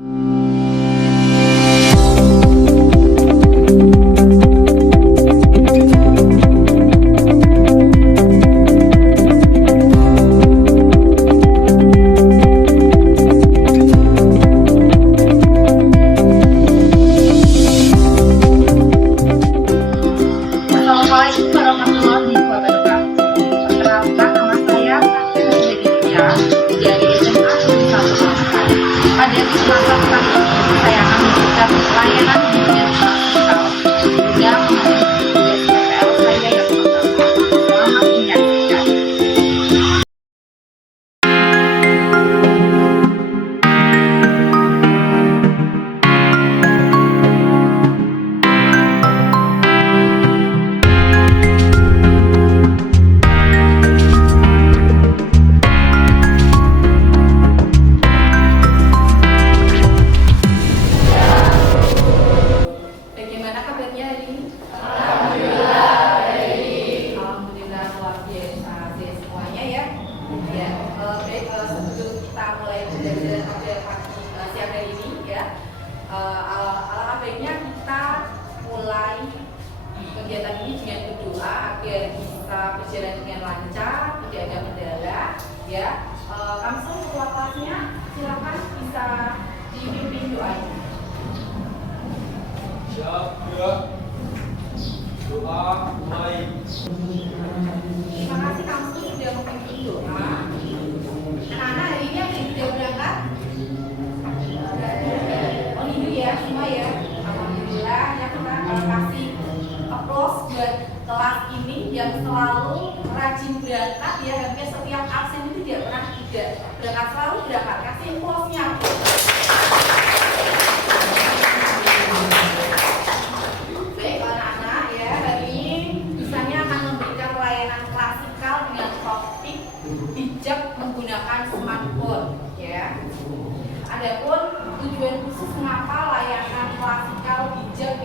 Assalamualaikum warahmatullahi wabarakatuh. Perkenalkan, nama saya Fatin dari SMA Negeri 1 Pemakai. Pada kesempatan kali ini saya akan memberikan layanan bimbingan praktikal yang memenuhi SPPL saya yang pertama. Selamat menyaksikan. Bagaimana kabarnya hari ini? Alhamdulillah luar biasa semuanya ya. Baik, sebelum kita mulai belajar pada siang hari ini ya, alangkah baiknya kita mulai kegiatan ini dengan berdoa agar bisa berjalan dengan lancar, tidak ada kendala ya. Kami semua ketua kelasnya silakan bisa dipimpin doanya. Siap, gerak. Doa mulai. Terima kasih kamu sudah memimpin doa. Anak-anak hari ini ada yang sudah berangkat? Oh ini ya, semua ya. Alhamdulillah ya, kita kasih applause buat kelas ini yang selalu rajin berangkat ya, hampir setiap absen itu tidak pernah tidak berangkat, selalu berangkat. Kasih applause-nya. Baik anak-anak ya, hari ini bisanya akan memberikan layanan klasikal dengan topik bijak menggunakan smartphone ya. Adapun tujuan khusus mengapa layanan klasikal bijak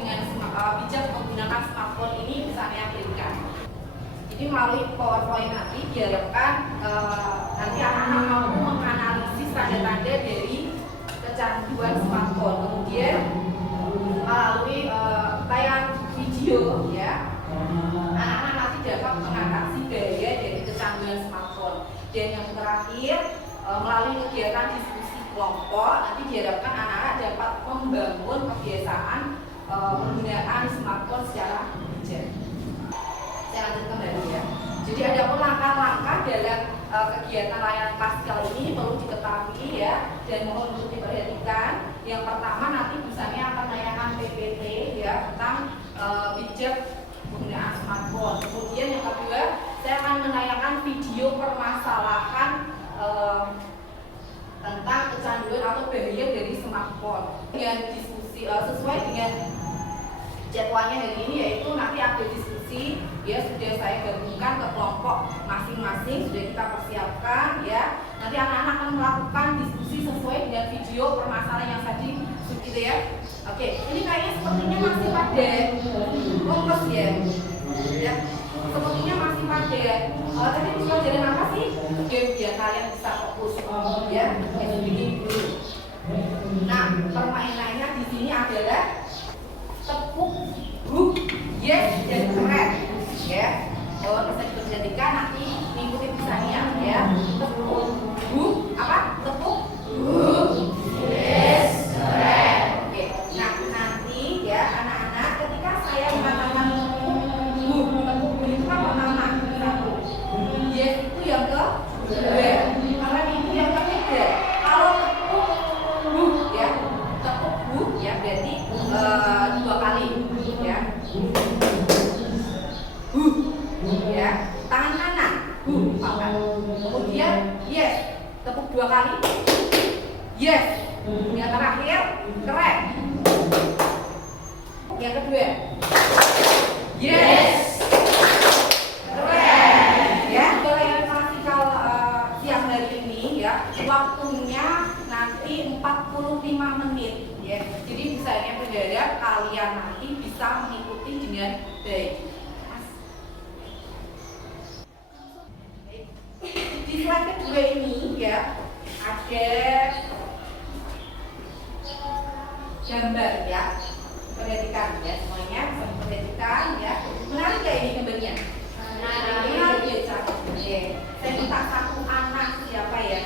menggunakan smartphone ini bisanya berikan. Jadi melalui PowerPoint nanti diharapkan nanti anak-anak mampu menganalisis tanda-tanda dari kecanduan smartphone. Kemudian melalui tayangan video ya, anak-anak nanti dapat mengatasi bahaya dari kecanduan smartphone. Dan yang terakhir, melalui kegiatan diskusi kelompok nanti diharapkan anak-anak dapat membangun kebiasaan penggunaan smartphone secara bijak. Saya lanjut kembali ya. Jadi ada pun langkah-langkah dalam kegiatan layanan klasikal ini perlu diketahui ya, dan mohon untuk diperhatikan. Yang pertama nanti misalnya akan layanan PPT ya tentang bijak penggunaan smartphone. Kemudian yang kedua saya akan menayangkan video permasalahan tentang kecanduan atau bahaya dari smartphone dengan diskusi sesuai dengan jadwalnya hari ini, yaitu nanti ada diskusi ya, sudah saya gabungkan ke kelompok masing-masing, sudah kita persiapkan ya. Nanti anak-anak akan melakukan diskusi sesuai dengan video permasalahan yang tadi gitu ya. Oke, ini kayaknya sepertinya masih pada fokus ya. Ya, sepertinya masih pada tadi pelajaran apa sih? Oke, biar kalian bisa fokus ya. Ini begini dulu. Nah, permainannya di sini adalah tepuk, hook, yes, dan keren ya. Bisa diperhatikan nanti mengikuti pesannya ya. Tepuk, hook, apa? Tepuk, hook, yes, keren. Oke, nah nanti ya anak-anak ketika saya mengatakan tepuk, hook itu kan pertama satu, yes itu yang kedua, keren itu yang ketiga. Kalau tepuk, hook ya, tepuk, hook ya berarti 2 kali ya. Ya, tangan kanan, pakai. Kemudian yes, tepuk 2 kali. Yes. Yang terakhir, keren. Yang kedua. Yes. Keren. Ya, layanan klasikal siang hari ini ya. Waktunya nanti 45 menit ya. Jadi misalnya berharap kalian nanti bisa mengikuti dengan baik. Di slide kedua ini ya ada gambar ya. Perhatikan ya semuanya, bisa memperhatikan ya. Menarik ya ini gambarnya? Menarik ya, cantik. Oke. Saya minta satu anak siapa ya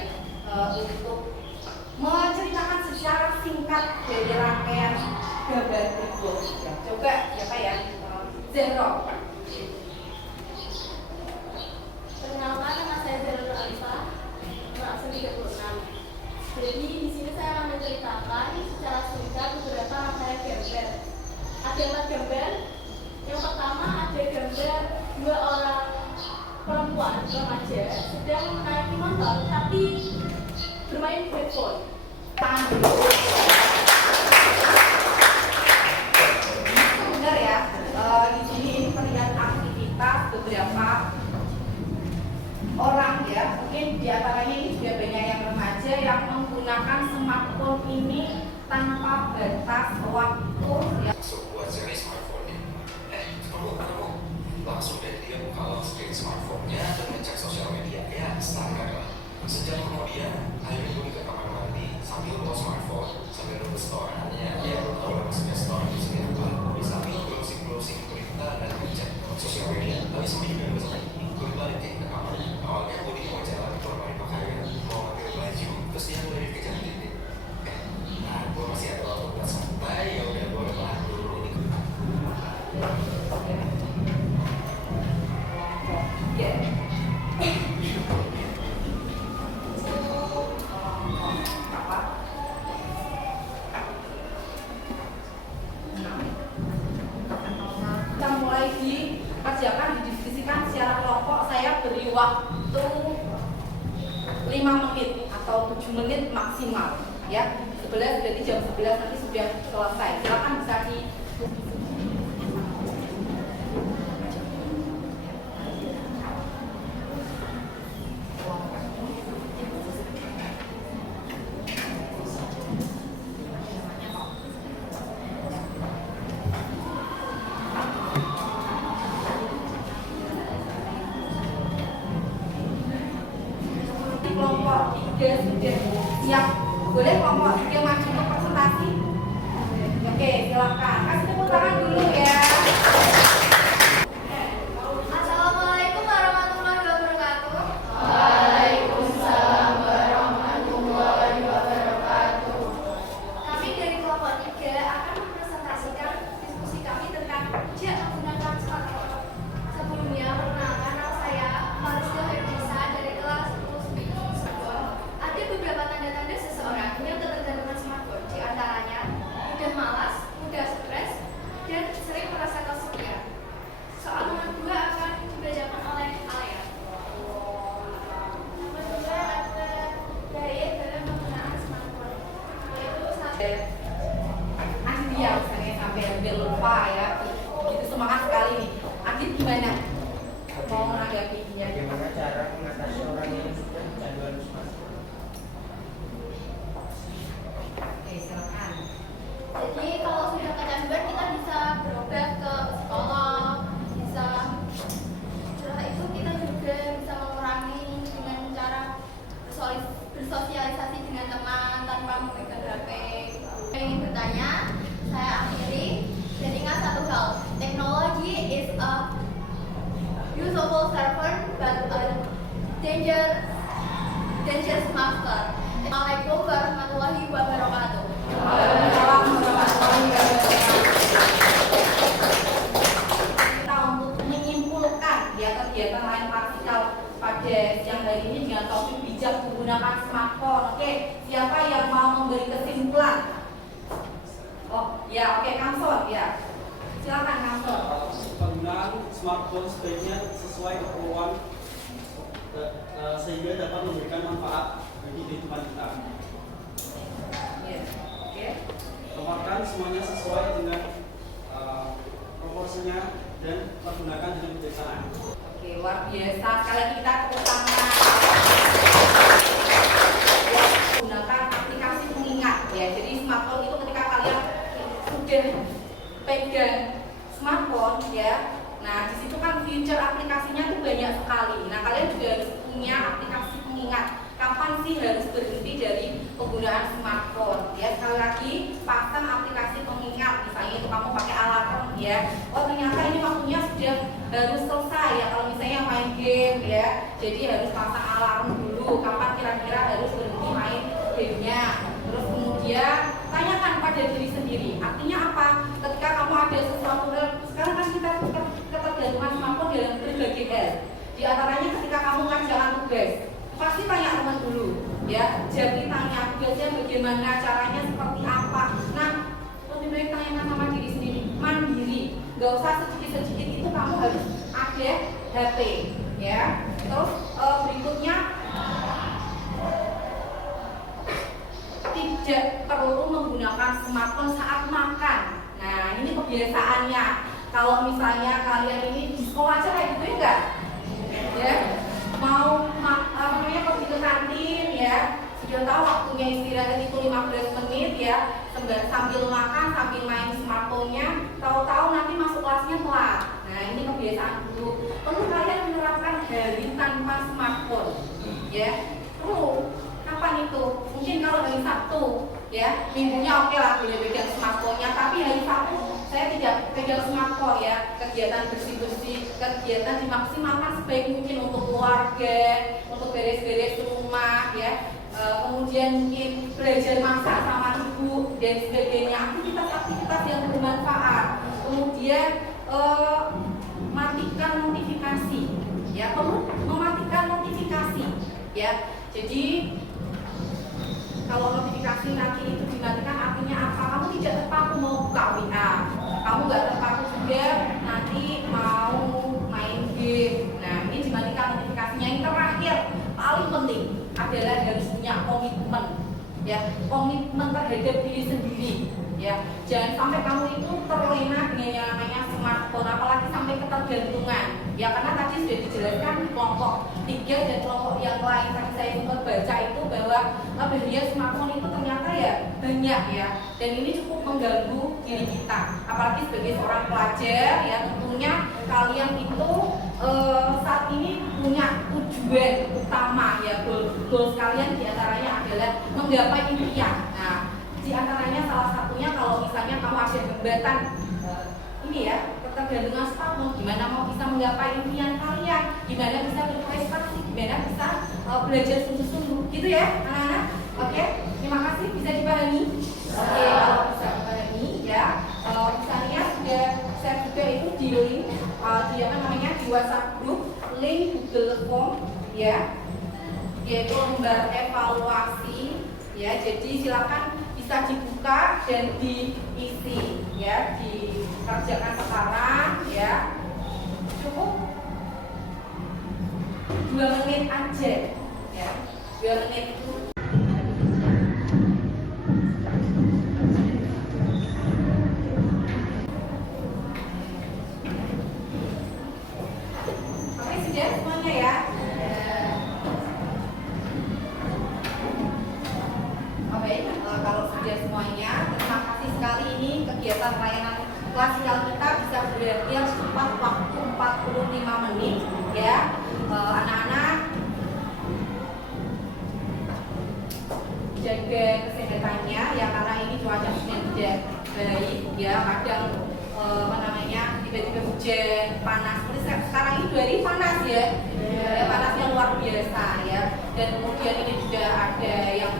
untuk menceritakan secara singkat dari rangkaian gambar berikut. Ya, coba siapa ya? Zero. Perkenalkan, nama saya Zero Alisa, nomor absen 36. Jadi di sini saya akan menceritakan secara singkat beberapa rangkaian gambar. Ada 4 gambar. Yang pertama ada gambar 2 orang perempuan remaja sedang menaiki motor tapi bermain handphone. Benar ya. Di sini terlihat aktivitas beberapa orang ya. Mungkin di antaranya ini juga banyak yang remaja yang menggunakan smartphone ini tanpa batas waktu ya. Sebuah seri smartphone kamu langsung deh dia buka screen smartphone-nya dan ngecek sosial media ya standar lah. Sejam kemudian akhirnya gue ke kamar mandi sambil bawa smartphone sambil nunggu storannya ya kalau maksudnya storan itu sendiri apa di samping browsing berita dan ngecek sosial media tapi semuanya juga nggak sampai gue balik ke kamar awalnya gue mau jalan keluar dari pakaian mau ngambil baju terus dia mulai dikejar titik nah gue masih ada waktu buat santai ya udah gue rebahan dulu ini. Ya. Kita mulai dikerjakan, didiskusikan secara kelompok. Saya beri waktu 5 menit atau 7 menit maksimal ya. 11 berarti jam 11 nanti sudah selesai. Silakan bisa di kelompok 3 sudah siap. Boleh kelompok 3 maju untuk presentasi? Oke, silakan. Kasih tepuk tangan dulu ya. Assalamualaikum warahmatullahi wabarakatuh. Kami dari kelompok 3 akan mempresentasikan diskusi kami tentang jak menggunakan smartphone. Sebelumnya, perkenalkan nama saya Marisda Herdisa dari kelas 10. Ada beberapa tanda-tanda seseorang yang tergantung smartphone, di antaranya mudah malas, mudah stres, dan sering merasa kesepian. Soal nomor 2 akan dibacakan oleh Alia. Nomor 2 ada gaya dalam penggunaan smartphone, yaitu satu. Adit dia misalnya sampai hampir lupa ya. Itu semangat sekali nih. Adit gimana? Mau menanggapinya? Bagaimana cara mengatasi orang yang sudah kecanduan smartphone? Oke, silakan. Jadi kalau sudah kecanduan kita bisa berobat ke psikolog, bisa setelah itu kita juga bisa mengurangi dengan cara bersosialisasi dengan teman tanpa memegang HP. Saya ingin bertanya, saya akhiri dan ingat satu hal, technology is a useful servant but a dangerous master. Assalamualaikum warahmatullahi wabarakatuh. Waalaikumsalam warahmatullahi wabarakatuh. Kita untuk menyimpulkan ya kegiatan lain praktikal pada siang hari ini dengan topik bijak menggunakan smartphone. Oke, siapa yang mau memberi kesimpulan? Oh, ya, oke, Kamson ya. Silakan Kamson. Penggunaan smartphone sebaiknya sesuai keperluan sehingga dapat memberikan manfaat bagi kehidupan kita. Ya, oke. Tempatkan semuanya sesuai dengan proporsinya dan pergunakan dengan bijaksanaan. Oke, luar biasa. Sekali lagi kita tepuk tangan. Ya, gunakan aplikasi pengingat ya. Jadi smartphone itu ketika kalian sudah pegang smartphone ya. Nah, di situ kan feature aplikasinya tuh banyak sekali. Nah, kalian juga harus punya aplikasi pengingat. Kapan sih harus berhenti dari penggunaan smartphone? Ya, sekali lagi pasang aplikasi harus selesai ya. Kalau misalnya main game ya, jadi harus pasang alarm dulu kapan kira-kira harus berhenti main gamenya. Terus kemudian tanyakan pada diri sendiri, artinya apa? Ketika kamu ada sesuatu, sekarang kan kita ketergantungan smartphone dalam berbagai hal. Di antaranya ketika kamu ngerjakan tugas, pasti tanya teman dulu ya, jadi tanya tugasnya bagaimana, caranya seperti apa. Nah, lebih baik tanyakan sama diri sendiri, mandiri, gak usah sedikit-sedikit itu kamu harus ada HP ya. Terus berikutnya, tidak perlu menggunakan smartphone saat makan. Nah, ini kebiasaannya. Kalau misalnya kalian ini di sekolah aja kayak gitu ya enggak? Ya, mau pergi ke kantin ya, sudah tahu waktunya istirahat itu 15 menit ya, sambil makan, sambil main smartphone-nya, tahu-tahu nanti masuk kelasnya telat. Nah, ini kebiasaan dulu. Perlu kalian menerapkan hari tanpa smartphone ya. Perlu. Kapan itu? Mungkin kalau hari Sabtu ya, minggunya oke lah boleh pegang smartphone-nya, tapi hari Sabtu saya tidak pegang smartphone ya. Kegiatan bersih-bersih, kegiatan dimaksimalkan sebaik mungkin untuk keluarga, untuk beres-beres rumah ya. Kemudian mungkin belajar masak sama ibu dan sebagainya, aktivitas-aktivitas yang bermanfaat. Kemudian matikan notifikasi ya, perlu mematikan notifikasi ya. Jadi kalau notifikasi nanti itu dimatikan artinya apa? Kamu tidak terpaku mau buka WA, kamu nggak terpaku juga nanti mau main game. Nah, ini dimatikan notifikasinya. Yang terakhir paling penting adalah harus punya komitmen ya, komitmen terhadap diri sendiri ya. Jangan sampai kamu itu terlena dengan yang namanya smartphone, apalagi sampai ketergantungan ya, karena tadi sudah dijelaskan di kelompok 3 dan kelompok yang lain tadi saya sempat baca itu bahwa bahaya smartphone itu ternyata ya banyak ya, dan ini cukup mengganggu diri kita, apalagi sebagai seorang pelajar ya. Tentunya kalian itu saat ini punya tujuan utama ya, goals kalian diantaranya adalah menggapai impian. Nah, diantaranya salah satunya kalau misalnya kamu ada hambatan ini ya, ketergantungan smartphone, gimana mau bisa menggapai impian kalian, gimana bisa berprestasi, gimana bisa belajar sungguh-sungguh gitu ya anak-anak. Oke, terima kasih, bisa dipahami? Oke, kalau bisa dipahami ya, misalnya sudah saya juga itu di link di apa namanya, di WhatsApp group, link Google Form ya, yaitu lembar evaluasi ya. Jadi silakan bisa dibuka dan diisi ya, dikerjakan sekarang ya. Cukup 2 menit aja ya, 2 menit itu. Oke, sudah semuanya ya. Kalau sudah semuanya, terima kasih sekali. Ini kegiatan layanan klasikal kita bisa berakhir tepat waktu 45 menit ya. Anak-anak jaga kesehatannya ya, karena ini cuaca sudah tidak baik ya. Kadang apa namanya, tiba-tiba hujan, panas. Seperti sekarang ini 2 hari panas ya, panasnya luar biasa ya. Dan kemudian ini juga ada yang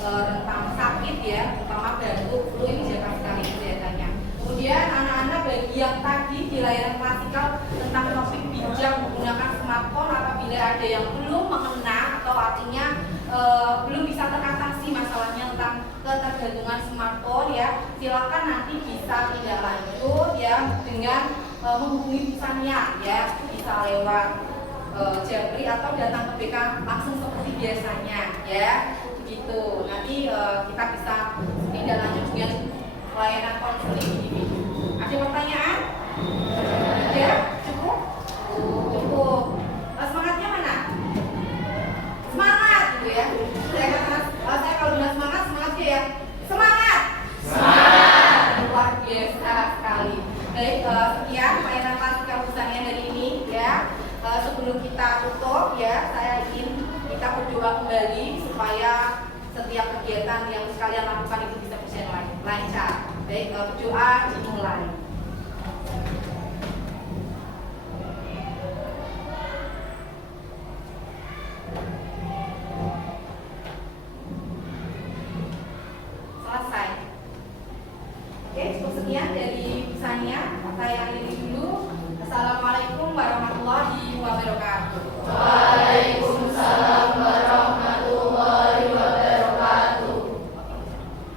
rentang sakit ya, terutama batuk, flu, ini jaga sekali kesehatannya. Kemudian anak-anak bagi yang tadi di layanan klasikal tentang topik bijak menggunakan smartphone, apabila ada yang belum mengenal atau artinya belum bisa teratasi masalahnya tentang ketergantungan smartphone ya, silakan nanti bisa tindak lanjut ya dengan menghubungi pesannya ya, bisa lewat Japri atau datang ke BK langsung seperti biasanya ya. Gitu. Nanti kita bisa tindak lanjut dengan layanan konseling individu. Ada pertanyaan? Ya, cukup? Cukup. Semangatnya mana? Semangat gitu ya. Saya kalau bilang semangat, semangatnya ya. Semangat! Semangat! Luar biasa sekali. Baik, sekian layanan klasikal Busanya hari ini ya. Sebelum kita tutup ya, saya ingin kita berdoa kembali supaya setiap kegiatan yang sekalian lakukan itu bisa berjalan lancar. Baik, berdoa dimulai.